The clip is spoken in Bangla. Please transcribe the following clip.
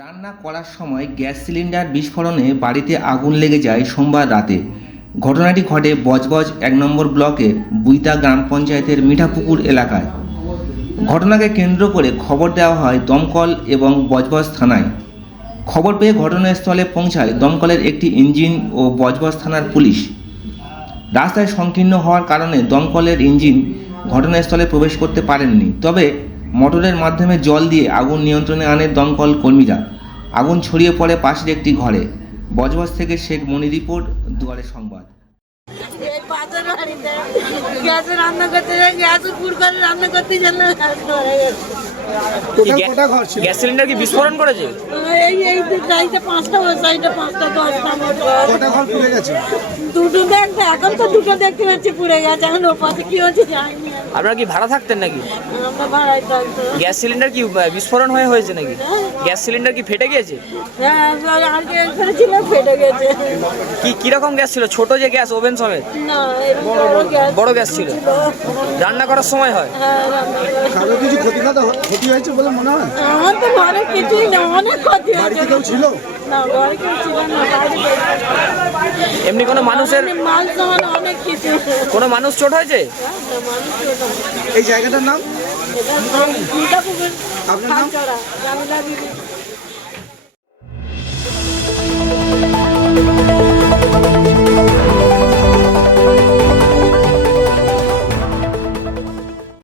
রান্না করার সময় গ্যাস সিলিন্ডার বিস্ফোরণে বাড়িতে আগুন লেগে যায় সোমবার রাতে। ঘটনাটি ঘটে বজবজ ১ নম্বর ব্লকের বুইতা গ্রাম পঞ্চায়েতের মিঠাপুকুর এলাকায়। ঘটনাকে কেন্দ্র করে খবর দেওয়া হয় দমকল এবং বজবজ থানায়। খবর পেয়ে ঘটনাস্থলে পৌঁছায় দমকলের একটি ইঞ্জিন ও বজবজ থানার পুলিশ। রাস্তায় সংকীর্ণ হওয়ার কারণে দমকলের ইঞ্জিন ঘটনাস্থলে প্রবেশ করতে পারেননি, তবে মোটরের মাধ্যমে জল দিয়ে আগুন নিয়ন্ত্রণে আনে দমকল কর্মীরা। আগুন ছড়িয়ে পড়ে পাশের একটি ঘরে। বজবজ থেকে শেখ মনি রিপোর্ট, দুয়ারে সংবাদ। গ্যাস সিলিন্ডার কি বিস্ফোরণ করেছে? দুটো দেখতে এখন তো দুটো দেখতে পাচ্ছি পুড়ে গেছে। এখন ওপাশে কি হচ্ছে জানি না। আপনারা কি ভাড়া থাকতেন নাকি? আমরা ভাড়ায় থাকতো। গ্যাস সিলিন্ডার কি বিস্ফোরণ হয়েছে নাকি? গ্যাস সিলিন্ডার কি ফেটে গিয়েছে? হ্যাঁ, আর কি এখানে ছিল ফেটে গেছে। কিরকম গ্যাস ছিল? ছোট যে গ্যাস ওভেন সমেত? না, এরকম বড় গ্যাস ছিল। রান্না করার সময় হয়? হ্যাঁ, কারো কিছু ক্ষতি হয়েছে বলে মনে হয়? আমার তো ঘরে কিছুই না, অনেক ক্ষতি হয়েছে। বাড়িতে কেউ ছিল না, ঘরে কেউ ছিল না, বাইরে এমনি কোনো মানুষের মাল সামান অনেক কিছু। কোনো মানুষ চোট হয়েছে? মানুষ ছিল না। এই জায়গাটার নাম? এটা মিঠাপুকুর আপনার নাম? খাঁচড়া, জামিলা বিবি।